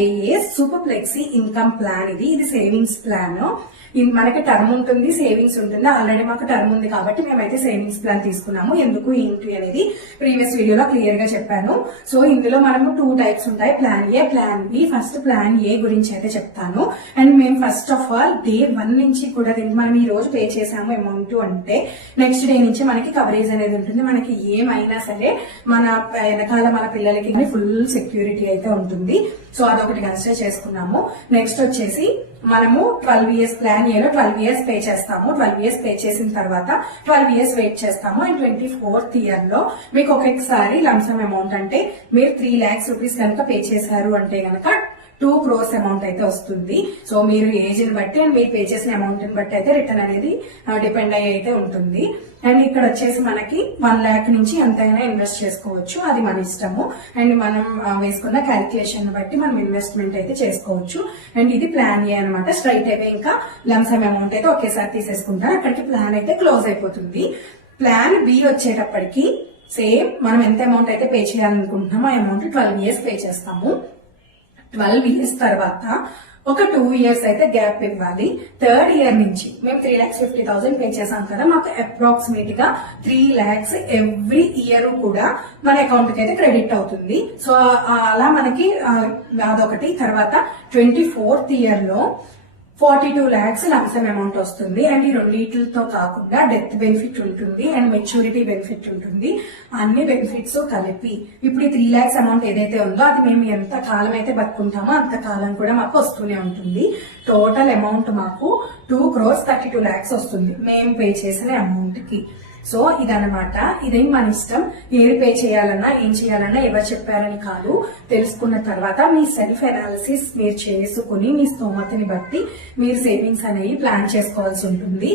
ఏఏ super flexi income plan. ఇది savings plan. మనకి టర్మ్ ఉంటుంది, సేవింగ్స్ ఉంటుంది. ఆల్రెడీ మాకు టర్మ్ ఉంది కాబట్టి మేమైతే సేవింగ్స్ ప్లాన్ తీసుకున్నాము. ఎందుకు ఏంటి అనేది ప్రీవియస్ వీడియోలో క్లియర్ గా చెప్పాను. సో ఇందులో మనము 2 టైప్స్ ఉంటాయి, plan A, plan B. First plan A గురించి అయితే చెప్తాను. అండ్ మేము ఫస్ట్ ఆఫ్ ఆల్ డే 1 నుంచి కూడా మనం ఈ రోజు పే చేసాము అమౌంట్ అంటే నెక్స్ట్ డే నుంచి మనకి కవరేజ్ అనేది ఉంటుంది. మనకి ఏమైనా సరే మన వెనకాల మన పిల్లలకి ఫుల్ సెక్యూరిటీ అయితే ఉంటుంది. సో అదొకటి కన్సిడర్ చేసుకున్నాము. నెక్స్ట్ వచ్చేసి మనము 12 ఇయర్స్ ప్లాన్ ఏలో 12 ఇయర్స్ పే చేస్తాము. 12 ఇయర్స్ పే చేసిన తర్వాత 12 ఇయర్స్ వెయిట్ చేస్తాము. అండ్ 24th ఇయర్ లో మీకు ఒక్కొక్కసారి లంసమ్ అమౌంట్ అంటే మీరు 3 lakhs రూపీస్ కనుక పే చేశారు అంటే గనక 2 crores అమౌంట్ అయితే వస్తుంది. సో మీరు ఏజ్ ని బట్టి అండ్ మీరు పే చేసిన అమౌంట్ ని బట్టి అయితే రిటర్న్ అనేది డిపెండ్ అయ్యి అయితే ఉంటుంది. అండ్ ఇక్కడ వచ్చేసి మనకి 1 lakh నుంచి ఎంతైనా ఇన్వెస్ట్ చేసుకోవచ్చు, అది మన ఇష్టము. అండ్ మనం వేసుకున్న క్యాలిక్యులేషన్ బట్టి మనం ఇన్వెస్ట్మెంట్ అయితే చేసుకోవచ్చు. అండ్ ఇది ప్లాన్ ఏ అనమాట. స్ట్రైట్ అవే ఇంకా లంసమ్ అమౌంట్ అయితే ఒకేసారి తీసేసుకుంటారు, అక్కడికి ప్లాన్ అయితే క్లోజ్ అయిపోతుంది. ప్లాన్ బి వచ్చేటప్పటికి సేమ్ మనం ఎంత అమౌంట్ అయితే పే చేయాలనుకుంటున్నామో ఆ అమౌంట్ 12 ఇయర్స్ పే చేస్తాము. 12 ఇయర్స్ తర్వాత ఒక 2 ఇయర్స్ అయితే గ్యాప్ ఇవ్వాలి. 3rd ఇయర్ నుంచి మేము 3,50,000 పే చేసాం కదా, మాకు అప్రాక్సిమేట్ గా 3 lakhs ఎవ్రీ ఇయర్ కూడా మన అకౌంట్ కి అయితే క్రెడిట్ అవుతుంది. సో అలా మనకి అదొకటి. తర్వాత 24th ఇయర్ లో 42 lakhs లంసమ్ అమౌంట్ వస్తుంది. అండ్ ఈ రెండింటితో కాకుండా డెత్ బెనిఫిట్ ఉంటుంది అండ్ మెచ్యూరిటీ బెనిఫిట్ ఉంటుంది. అన్ని బెనిఫిట్స్ కలిపి ఇప్పుడు ఈ 3 lakhs అమౌంట్ ఏదైతే ఉందో అది మేము ఎంత కాలం అయితే బతుకుంటామో అంత కాలం కూడా మాకు వస్తూనే ఉంటుంది. టోటల్ అమౌంట్ మాకు 2,32 lakhs వస్తుంది మేము పే చేసిన అమౌంట్ కి. సో ఇదనమాట. ఇదేం మన ఇష్టం, ఏది పే చేయాలన్నా ఏం చేయాలన్నా ఎవరు చెప్పారని కాదు, తెలుసుకున్న తర్వాత మీ సెల్ఫ్ అనాలిసిస్ మీరు చేసుకుని మీ స్తోమతని బట్టి మీరు సేవింగ్స్ అనేవి ప్లాన్ చేసుకోవాల్సి ఉంటుంది.